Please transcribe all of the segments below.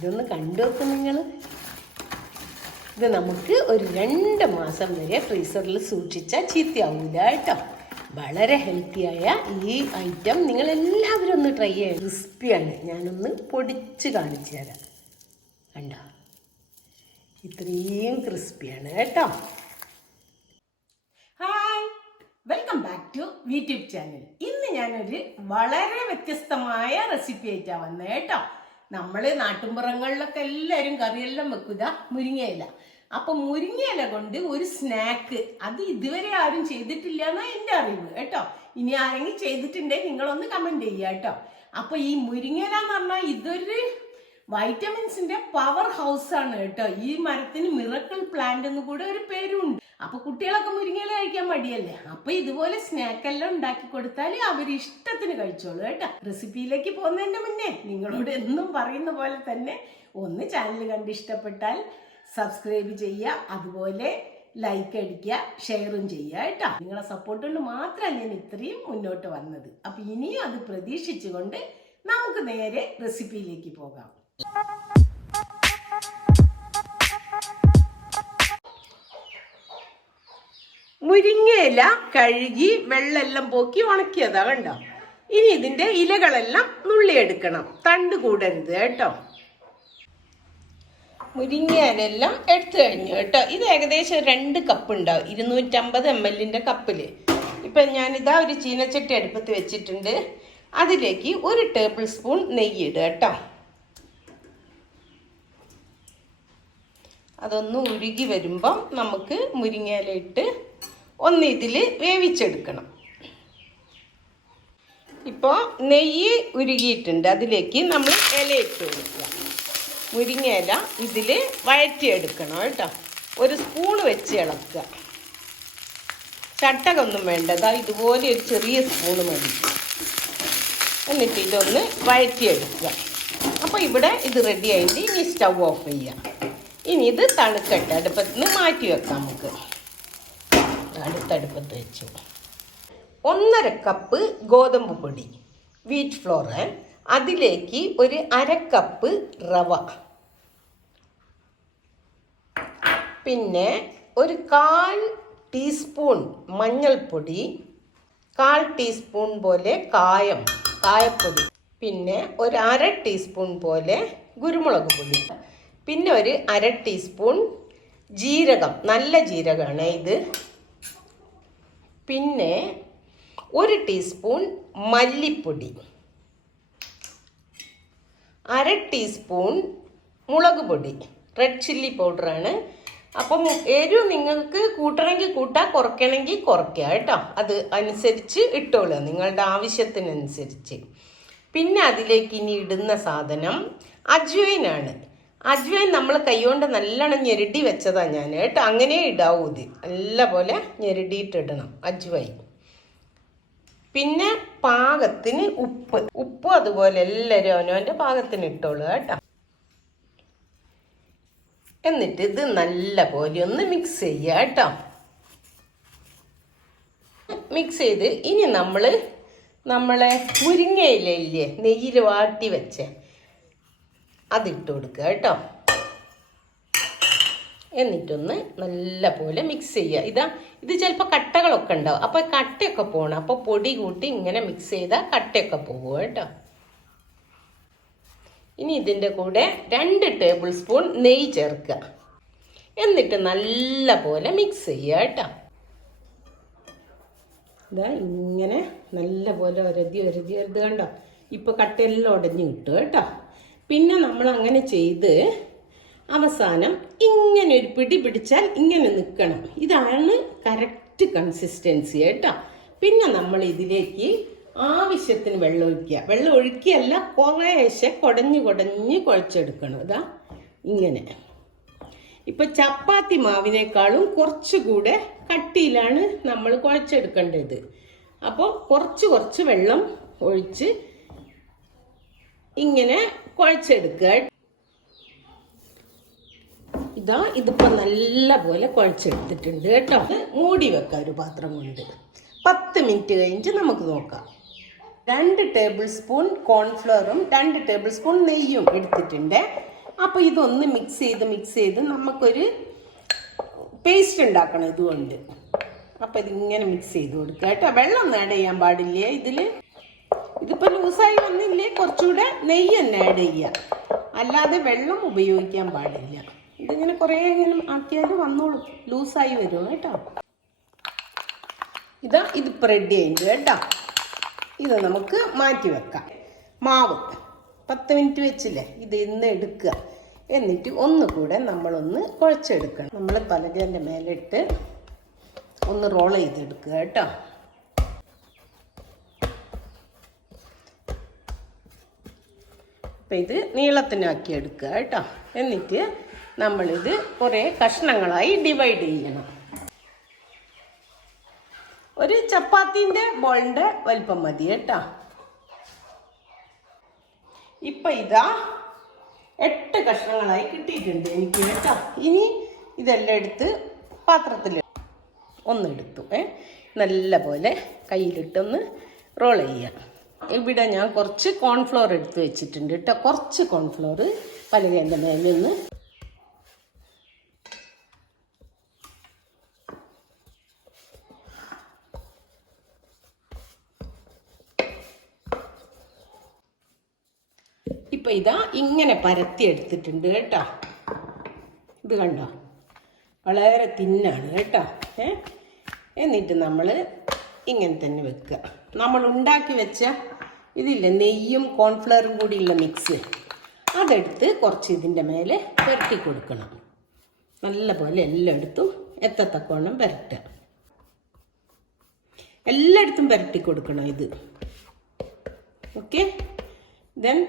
ഇതൊന്ന് കണ്ടു നോക്കും നിങ്ങൾ. ഇത് നമുക്ക് ഒരു 2 മാസം വരെ ഫ്രീസറിൽ സൂക്ഷിച്ചാൽ ചീത്തയാവില്ല കേട്ടോ. വളരെ ഹെൽത്തിയായ ഈ ഐറ്റം നിങ്ങളെല്ലാവരും ഒന്ന് ട്രൈ ചെയ്യാം. ക്രിസ്പിയാണ്. ഞാനൊന്ന് പൊടിച്ച് കാണിച്ചു തരാം. കണ്ടോ, ഇത്രയും ക്രിസ്പിയാണ് കേട്ടോ. Hi, welcome back to VTube channel. ഇന്ന് ഞാനൊരു വളരെ വ്യത്യസ്തമായ റെസിപ്പി ആയിട്ടാണ് വന്നത് കേട്ടോ. നമ്മൾ നാട്ടുമ്പുറങ്ങളിലൊക്കെ എല്ലാവരും കറിയെല്ലാം വെക്കുക മുരിങ്ങയില. അപ്പം മുരിങ്ങയില കൊണ്ട് ഒരു സ്നാക്ക്, അത് ഇതുവരെ ആരും ചെയ്തിട്ടില്ല എന്നാ എൻ്റെ അറിവ് കേട്ടോ. ഇനി ആരെങ്കിലും ചെയ്തിട്ടുണ്ടെങ്കിൽ നിങ്ങളൊന്ന് കമൻറ്റ് ചെയ്യുക കേട്ടോ. അപ്പോൾ ഈ മുരിങ്ങയില എന്ന് പറഞ്ഞാൽ ഇതൊരു വൈറ്റമിൻസിന്റെ പവർ ഹൗസ് ആണ് കേട്ടോ. ഈ മരത്തിന് മിറക്കിൾ പ്ലാന്റ് എന്ന് കൂടെ ഒരു പേരുണ്ട്. അപ്പൊ കുട്ടികളൊക്കെ മുരിങ്ങയില കഴിക്കാൻ മടിയല്ലേ. അപ്പൊ ഇതുപോലെ സ്നാക്ക് എല്ലാം ഉണ്ടാക്കി കൊടുത്താൽ അവർ ഇഷ്ടത്തിന് കഴിച്ചോളൂ കേട്ടോ. റെസിപ്പിയിലേക്ക് പോകുന്നതിന്റെ മുന്നേ നിങ്ങളോട് എന്നും പറയുന്ന പോലെ തന്നെ ഒന്ന് ചാനൽ കണ്ട് ഇഷ്ടപ്പെട്ടാൽ സബ്സ്ക്രൈബ് ചെയ്യുക, അതുപോലെ ലൈക്ക് അടിക്കുക, ഷെയറും ചെയ്യുക കേട്ടോ. നിങ്ങളെ സപ്പോർട്ട് കൊണ്ട് മാത്രമാണ് ഞാൻ ഇത്രയും മുന്നോട്ട് വന്നത്. അപ്പൊ ഇനിയും അത് പ്രതീക്ഷിച്ചുകൊണ്ട് നമുക്ക് നേരെ റെസിപ്പിയിലേക്ക് പോകാം. മുരിങ്ങയില കഴുകി വെള്ളമെല്ലാം പോക്കി ഉണക്കിയതാ കണ്ടോ. ഇനി ഇതിന്റെ ഇലകളെല്ലാം നുള്ളിയെടുക്കണം, തണ്ട് കൂടരുത് കേട്ടോ. മുരിങ്ങയിലെല്ലാം എടുത്തു കഴിഞ്ഞു കേട്ടോ. ഇത് ഏകദേശം 2 കപ്പ് ഉണ്ടാവും, 250 ml കപ്പില്. ഇപ്പൊ ഞാനിതാ ഒരു ചീനച്ചട്ടി അടുപ്പത്ത് വെച്ചിട്ടുണ്ട്. അതിലേക്ക് 1 ടേബിൾ സ്പൂൺ നെയ്യ് ഇടുക കേട്ടോ. അതൊന്ന് ഉരുകി വരുമ്പം നമുക്ക് മുരിങ്ങയില ഇട്ട് ഒന്ന് ഇതിൽ വേവിച്ചെടുക്കണം. ഇപ്പോൾ നെയ്യ് ഉരുകിയിട്ടുണ്ട്, അതിലേക്ക് നമ്മൾ ഇല ഇട്ട് കൊടുക്കുക. മുരിങ്ങയില ഇതിൽ വഴറ്റിയെടുക്കണം കേട്ടോ. 1 സ്പൂണ് വെച്ച് ഇളക്കുക. ചട്ടകൊന്നും വേണ്ടതാ, ഇതുപോലെ ഒരു ചെറിയ സ്പൂണ് മതി. എന്നിട്ട് ഇതൊന്ന് വഴറ്റിയെടുക്കുക. അപ്പോൾ ഇവിടെ ഇത് റെഡി ആയിട്ട് ഇനി സ്റ്റൗ ഓഫ് ചെയ്യാം. ഇനി ഇത് തണുക്കട്ടെ, അടുപ്പത്ത് നിന്ന് മാറ്റി വെക്കാം. നമുക്ക് അടുത്തടുപ്പത്ത് വെച്ചു. 1.5 കപ്പ് ഗോതമ്പ് പൊടി, വീറ്റ് ഫ്ലോർ. അതിലേക്ക് 1/2 കപ്പ് റവ, പിന്നെ 1/4 ടീസ്പൂൺ മഞ്ഞൾപ്പൊടി, 1/4 ടീസ്പൂൺ പോലെ കായപ്പൊടി, പിന്നെ 1/2 ടീസ്പൂൺ പോലെ കുരുമുളക് പൊടി, പിന്നെ 1/2 ടീസ്പൂൺ ജീരകം, നല്ല ജീരകമാണ് ഇത്, പിന്നെ 1 ടീസ്പൂൺ മല്ലിപ്പൊടി, 1/2 ടീസ്പൂൺ മുളക് പൊടി, റെഡ് ചില്ലി പൗഡറാണ്. അപ്പം എരിവ് നിങ്ങൾക്ക് കൂട്ടണമെങ്കിൽ കൂട്ടാം, കുറയ്ക്കണമെങ്കിൽ കുറയ്ക്കുക കേട്ടോ. അത് അനുസരിച്ച് ഇട്ടോളുക, നിങ്ങളുടെ ആവശ്യത്തിനനുസരിച്ച്. പിന്നെ അതിലേക്ക് ഇനി ഇടുന്ന സാധനം അജ്വൈനാണ്. അജ്വൈൻ നമ്മൾ കൈകൊണ്ട് നല്ലോണം ഞെരടി വെച്ചതാണ് ഞാൻ കേട്ടോ. അങ്ങനെ ഇടാവൂ, ഇത് നല്ല പോലെ ഞെരടിയിട്ടിടണം അജ്വൈൻ. പിന്നെ പാകത്തിന് ഉപ്പ് അതുപോലെ എല്ലാവരും അവനവൻ്റെ പാകത്തിന് ഇട്ടോളൂ കേട്ടോ. എന്നിട്ട് ഇത് നല്ല പോലെ ഒന്ന് മിക്സ് ചെയ്യുക കേട്ടോ. മിക്സ് ചെയ്ത് ഇനി നമ്മളെ മുരിങ്ങയിലയില്ലേ നെയ്യിൽ വാട്ടി വെച്ച് അതിട്ട് കൊടുക്കുക കേട്ടോ. എന്നിട്ടൊന്ന് നല്ല പോലെ മിക്സ് ചെയ്യുക. ഇത് ചിലപ്പോൾ കട്ടകളൊക്കെ ഉണ്ടാവും, അപ്പോൾ കട്ടയൊക്കെ പോകണം. അപ്പോൾ പൊടി കൂട്ടി ഇങ്ങനെ മിക്സ് ചെയ്താൽ കട്ടയൊക്കെ പോകും കേട്ടോ. ഇനി ഇതിൻ്റെ കൂടെ 2 ടേബിൾ സ്പൂൺ നെയ്യ് ചേർക്കുക. എന്നിട്ട് നല്ല പോലെ മിക്സ് ചെയ്യുക കേട്ടോ. ഇങ്ങനെ നല്ല പോലെ ഒരതി കണ്ടോ. ഇപ്പോൾ കട്ടയെല്ലാം ഉടഞ്ഞു കിട്ടും കേട്ടോ. പിന്നെ നമ്മൾ അങ്ങനെ ചെയ്ത് അവസാനം ഇങ്ങനെ ഒരു പിടി പിടിച്ചാൽ ഇങ്ങനെ നിൽക്കണം. ഇതാണ് കറക്റ്റ് കൺസിസ്റ്റൻസി കേട്ടോ. പിന്നെ നമ്മൾ ഇതിലേക്ക് ആവശ്യത്തിന് വെള്ളം ഒഴിക്കുക. വെള്ളം ഒഴിക്കുകയല്ല, കുറേശ്ശെ കുടഞ്ഞ് കുഴച്ചെടുക്കണം. ഇതാ ഇങ്ങനെ. ഇപ്പം ചപ്പാത്തി മാവിനേക്കാളും കുറച്ചുകൂടെ കട്ടിയിലാണ് നമ്മൾ കുഴച്ചെടുക്കേണ്ടത്. അപ്പോൾ കുറച്ച് വെള്ളം ഒഴിച്ച് ഇങ്ങനെ കുഴച്ചെടുക്കുക. ഇതിപ്പോൾ നല്ല പോലെ കുഴച്ചെടുത്തിട്ടുണ്ട് കേട്ടോ. മൂടി വെക്കാം ഒരു പാത്രം കൊണ്ട്. 10 മിനിറ്റ് കഴിഞ്ഞിട്ട് നമുക്ക് നോക്കാം. 2 ടേബിൾ സ്പൂൺ കോൺഫ്ലവറും 2 ടേബിൾ സ്പൂൺ നെയ്യും എടുത്തിട്ടുണ്ട്. അപ്പോൾ ഇതൊന്ന് മിക്സ് ചെയ്ത് നമുക്കൊരു പേസ്റ്റ് ഉണ്ടാക്കണം ഇതുകൊണ്ട്. അപ്പോൾ ഇതിങ്ങനെ മിക്സ് ചെയ്ത് കൊടുക്കുക കേട്ടോ. വെള്ളം ഒന്നും ആഡ് ചെയ്യാൻ പാടില്ല ഇതിൽ. ഇതിപ്പോൾ ലൂസായി വന്നില്ലേ, കുറച്ചുകൂടെ നെയ്യ് തന്നെ ആഡ് ചെയ്യുക, അല്ലാതെ വെള്ളം ഉപയോഗിക്കാൻ പാടില്ല. ഇതിങ്ങനെ കുറേ ഇങ്ങനെ ആക്കിയാൽ വന്നോളും, ലൂസായി വരും കേട്ടോ. ഇതിപ്പോൾ റെഡി ആയിട്ട് കേട്ടോ. ഇത് നമുക്ക് മാറ്റി വെക്കാം. മാവ് 10 മിനിറ്റ് വെച്ചില്ലേ, ഇത് ഇന്ന് എടുക്കുക. എന്നിട്ട് ഒന്നുകൂടെ നമ്മളൊന്ന് കുഴച്ചെടുക്കണം. നമ്മൾ പലകേൻ്റെ മേലിട്ട് ഒന്ന് റോൾ ചെയ്തെടുക്കുക കേട്ടോ. അപ്പം ഇത് നീളത്തിനാക്കി എടുക്കുക കേട്ടോ. എന്നിട്ട് നമ്മളിത് കുറേ കഷ്ണങ്ങളായി ഡിവൈഡ് ചെയ്യണം. ഒരു ചപ്പാത്തിൻ്റെ ബോളിൻ്റെ വലിപ്പം മതി കേട്ടോ. ഇപ്പം 8 കഷ്ണങ്ങളായി കിട്ടിയിട്ടുണ്ട് എനിക്ക് കേട്ടോ. ഇനി ഇതെല്ലാം എടുത്ത് പാത്രത്തിൽ ഒന്നെടുത്തു നല്ല പോലെ കയ്യിലിട്ടൊന്ന് റോൾ ചെയ്യാം. ഇവിടെ ഞാൻ കുറച്ച് കോൺഫ്ലോർ എടുത്ത് വെച്ചിട്ടുണ്ട് കേട്ടോ. കുറച്ച് കോൺഫ്ലോർ പലകേൻ്റെ മേലെ ഒന്ന് ഇപ്പം ഇങ്ങനെ പരത്തി എടുത്തിട്ടുണ്ട് കേട്ടോ. ഇത് കണ്ടോ, വളരെ തിന്നാണ് കേട്ടോ. എന്നിട്ട് നമ്മൾ ഇങ്ങനെ തന്നെ വെക്കുക. നമ്മൾ ഉണ്ടാക്കി വെച്ച ഇതില്ലേ നെയ്യും കോൺഫ്ലവറും കൂടിയുള്ള മിക്സ്, അതെടുത്ത് കുറച്ച് ഇതിൻ്റെ മേലെ പുരട്ടി കൊടുക്കണം. നല്ല പോലെ എല്ലായിടത്തും എത്തത്തക്കോണം പുരട്ടുക. എല്ലായിടത്തും പുരട്ടി കൊടുക്കണം ഇത്. ഓക്കെ. ദെൻ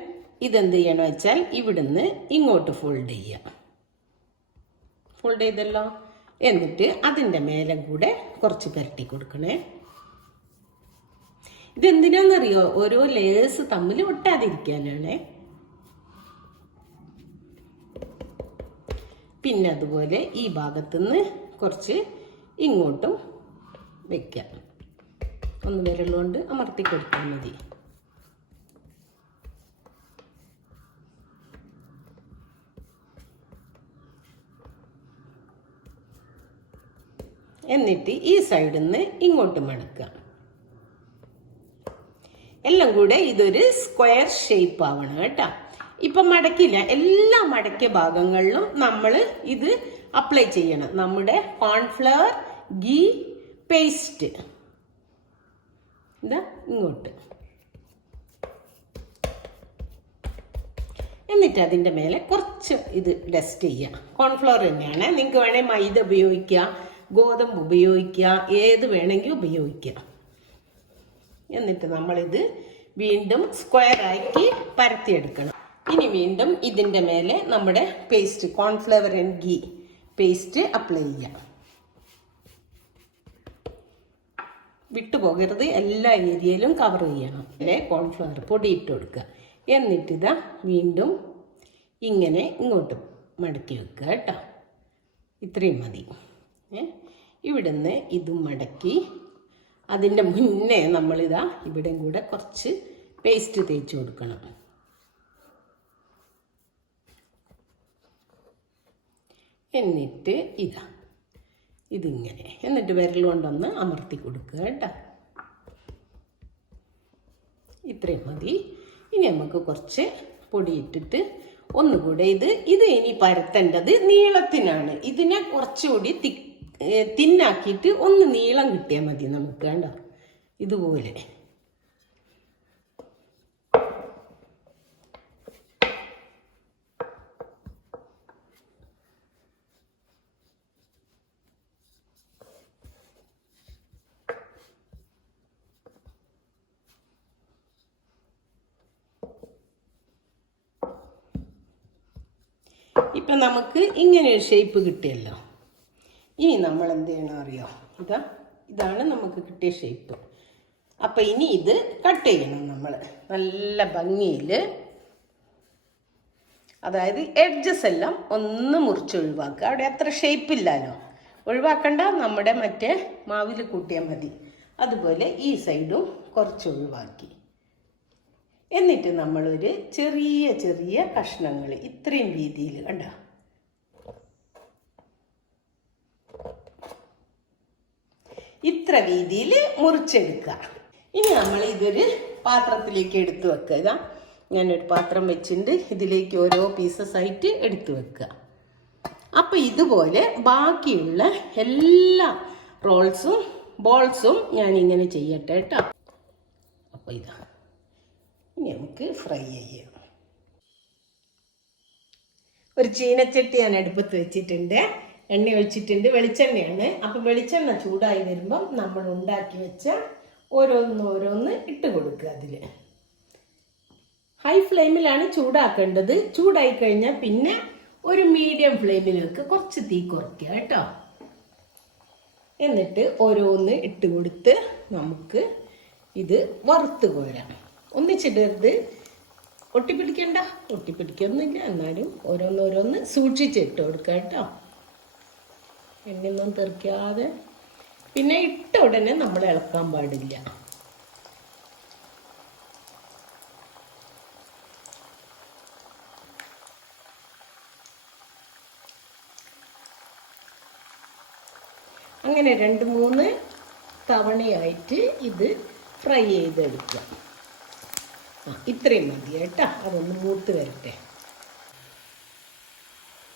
ഇതെന്ത് ചെയ്യണമെന്ന് വെച്ചാൽ ഇവിടുന്ന് ഇങ്ങോട്ട് ഫോൾഡ് ചെയ്യുക. ഫോൾഡ് ചെയ്തല്ലോ. എന്നിട്ട് അതിൻ്റെ മേലെ കൂടെ കുറച്ച് പുരട്ടി കൊടുക്കണേ. ഇതെന്തിനാണെന്നറിയോ? ഓരോ ലേയേഴ്സ് തമ്മിൽ ഒട്ടാതിരിക്കാനാണേ. പിന്നെ അതുപോലെ ഈ ഭാഗത്തുനിന്ന് കുറച്ച് ഇങ്ങോട്ടും വയ്ക്കാം. ഒന്ന് വിരലുകൊണ്ട് അമർത്തി കൊടുത്താൽ മതി. എന്നിട്ട് ഈ സൈഡിൽ നിന്ന് ഇങ്ങോട്ട് മടക്കുക. എല്ലാം കൂടെ ഇതൊരു സ്ക്വയർ ഷേപ്പ് ആവണം കേട്ടോ. ഇപ്പം മടക്കില്ല, എല്ലാ മടക്കിയ ഭാഗങ്ങളിലും നമ്മൾ ഇത് അപ്ലൈ ചെയ്യണം. നമ്മുടെ കോൺഫ്ലവർ ഗീ പേസ്റ്റ് ഇങ്ങോട്ട്. എന്നിട്ട് അതിൻ്റെ മേലെ കുറച്ച് ഇത് ഡസ്റ്റ് ചെയ്യുക. കോൺഫ്ലവർ തന്നെയാണ്. നിങ്ങൾക്ക് വേണേൽ മൈദ ഉപയോഗിക്കുക, ഗോതമ്പ് ഉപയോഗിക്കുക, ഏത് വേണമെങ്കിൽ ഉപയോഗിക്കുക. എന്നിട്ട് നമ്മളിത് വീണ്ടും സ്ക്വയറാക്കി പരത്തിയെടുക്കണം. ഇനി വീണ്ടും ഇതിൻ്റെ മേലെ നമ്മുടെ paste, cornflour and ghee paste apply ചെയ്യാം. വിട്ടുപോകരുത്, എല്ലാ ഏരിയയിലും കവർ ചെയ്യണം. അതിലെ കോൺഫ്ലവർ പൊടി ഇട്ട് കൊടുക്കുക. എന്നിട്ടിതാ വീണ്ടും ഇങ്ങനെ ഇങ്ങോട്ട് മടക്കി വെക്കുക കേട്ടോ. ഇത്രയും മതി. ഇവിടുന്ന് ഇതും മടക്കി അതിൻ്റെ മുന്നേ നമ്മളിതാ ഇവിടെയും കൂടെ കുറച്ച് പേസ്റ്റ് തേച്ച് കൊടുക്കണം. എന്നിട്ട് ഇതിങ്ങനെ എന്നിട്ട് വിരൽ കൊണ്ടൊന്ന് അമർത്തി കൊടുക്കുക കേട്ടോ. ഇത്രയും മതി. ഇനി നമുക്ക് കുറച്ച് പൊടിയിട്ടിട്ട് ഒന്നുകൂടെ ഇത് ഇനി പരത്തേണ്ടത് നീളത്തിനാണ്. ഇതിനെ കുറച്ചുകൂടി തിന്നാക്കിയിട്ട് ഒന്ന് നീളം കിട്ടിയാൽ മതി നമുക്ക്. കണ്ടോ, ഇതുപോലെ. ഇപ്പം നമുക്ക് ഇങ്ങനെ ഒരു ഷേപ്പ് കിട്ടിയല്ലോ. ഇനി നമ്മൾ എന്ത് ചെയ്യണം അറിയോ? ഇതാണ് നമുക്ക് കിട്ടിയ ഷേപ്പ്. അപ്പം ഇനി ഇത് കട്ട് ചെയ്യണം നമ്മൾ നല്ല ഭംഗിയിൽ. അതായത് എഡ്ജസ് എല്ലാം ഒന്ന് മുറിച്ചൊഴിവാക്കുക. അവിടെ അത്ര ഷേപ്പില്ലല്ലോ, ഒഴിവാക്കണ്ട. നമ്മുടെ മറ്റേ മാവിൽ കൂട്ടിയാൽ മതി. അതുപോലെ ഈ സൈഡും കുറച്ച് ഒഴിവാക്കി എന്നിട്ട് നമ്മളൊരു ചെറിയ ചെറിയ കഷ്ണങ്ങൾ ഇത്രയും വീതിയിൽ കണ്ടോ, ഇത്ര വീതിയിൽ മുറിച്ചെടുക്കുക. ഇനി നമ്മൾ ഇതൊരു പാത്രത്തിലേക്ക് എടുത്തു വെക്കുക. ഇതാ ഞാനൊരു പാത്രം വെച്ചിട്ട് ഇതിലേക്ക് ഓരോ പീസസ് ആയിട്ട് എടുത്തു വെക്കുക. അപ്പം ഇതുപോലെ ബാക്കിയുള്ള എല്ലാ ബോൾസും ഞാനിങ്ങനെ ചെയ്യട്ടെ കേട്ടോ. അപ്പോൾ ഇതാ ഇനി നമുക്ക് ഫ്രൈ ചെയ്യാം. ഒരു ചീനച്ചട്ടി ഞാൻ അടുപ്പത്ത് വെച്ചിട്ടുണ്ട്, എണ്ണ ഒഴിച്ചിട്ടുണ്ട്, വെളിച്ചെണ്ണയാണ്. അപ്പം വെളിച്ചെണ്ണ ചൂടായി വരുമ്പം നമ്മൾ ഉണ്ടാക്കി വെച്ച ഓരോന്ന് ഇട്ട് കൊടുക്കുക. അതിൽ ഹൈ ഫ്ലെയിമിലാണ് ചൂടാക്കേണ്ടത്. ചൂടായി കഴിഞ്ഞാൽ പിന്നെ ഒരു മീഡിയം ഫ്ലെയിമിലേക്ക് കുറച്ച് തീ കുറയ്ക്കുക കേട്ടോ. എന്നിട്ട് ഓരോന്ന് ഇട്ട് കൊടുത്ത് നമുക്ക് ഇത് വറുത്ത് കോരാം. ഒന്നിച്ചിടരുത്, ഒട്ടിപ്പിടിക്കൊന്നുമില്ല, എന്നാലും ഓരോന്ന് സൂക്ഷിച്ചിട്ട് കൊടുക്കുക കേട്ടോ. എണ്ണയൊന്നും തെറിക്കാതെ. പിന്നെ ഇട്ട ഉടനെ നമ്മൾ ഇളക്കാൻ പാടില്ല. അങ്ങനെ 2-3 തവണയായിട്ട് ഇത് ഫ്രൈ ചെയ്തെടുക്കുക. ഇത്രയും മതി കേട്ടോ. അതൊന്ന് മൂത്ത് വരട്ടെ.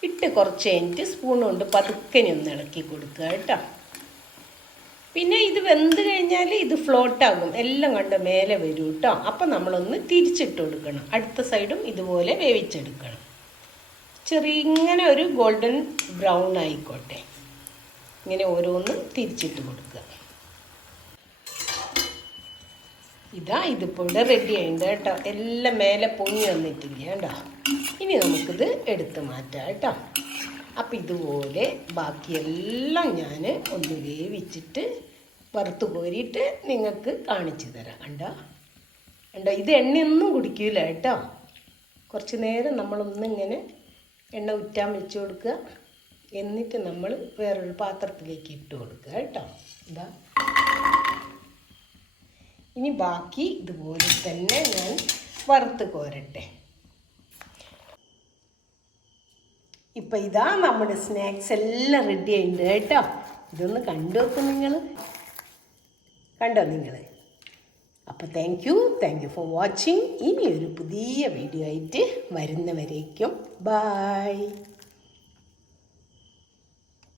ഇട്ട് കുറച്ച് കഴിഞ്ഞിട്ട് സ്പൂൺ കൊണ്ട് പതുക്കനെ ഒന്ന് ഇളക്കി കൊടുക്കുക കേട്ടോ. പിന്നെ ഇത് വെന്ത് കഴിഞ്ഞാൽ ഇത് ഫ്ലോട്ടാകും, എല്ലാം കണ്ട് മേലെ വരും കേട്ടോ. അപ്പം നമ്മളൊന്ന് തിരിച്ചിട്ട് കൊടുക്കണം. അടുത്ത സൈഡും ഇതുപോലെ വേവിച്ചെടുക്കണം. ഇങ്ങനെ ഒരു ഗോൾഡൻ ബ്രൗൺ ആയിക്കോട്ടെ. ഇങ്ങനെ ഓരോന്നും തിരിച്ചിട്ട് കൊടുക്കുക. ഇതാ ഇതിപ്പോൾ ഇവിടെ റെഡി ആയിട്ടുണ്ട് കേട്ടോ. എല്ലാം മേലെ പൊങ്ങി വന്നിട്ടില്ല കേട്ടോ. ഇനി നമുക്കിത് എടുത്ത് മാറ്റാം കേട്ടോ. അപ്പം ഇതുപോലെ ബാക്കിയെല്ലാം ഞാൻ ഒന്ന് വേവിച്ചിട്ട് വറുത്ത് കോരിയിട്ട് നിങ്ങൾക്ക് കാണിച്ചു തരാം. കണ്ടോ, ഇത് എണ്ണയൊന്നും കുടിക്കില്ല കേട്ടോ. കുറച്ച് നേരം നമ്മളൊന്നിങ്ങനെ എണ്ണ ഉറ്റാൻ വെച്ച് കൊടുക്കുക. എന്നിട്ട് നമ്മൾ വേറൊരു പാത്രത്തിലേക്ക് ഇട്ട് കൊടുക്കുക കേട്ടോ. ഇതാ ഇനി ബാക്കി ഇതുപോലെ തന്നെ ഞാൻ വറുത്ത് കോരട്ടെ. ഇപ്പം ഇതാ നമ്മുടെ സ്നാക്സ് എല്ലാം റെഡി ആയിട്ടുണ്ട് കേട്ടോ. ഇതൊന്ന് കണ്ടു നോക്കും കണ്ടോ നിങ്ങൾ. അപ്പോൾ താങ്ക് യു ഫോർ വാച്ചിങ്. ഇനി ഒരു പുതിയ വീഡിയോ ആയിട്ട് വരുന്നവരേക്കും ബൈ.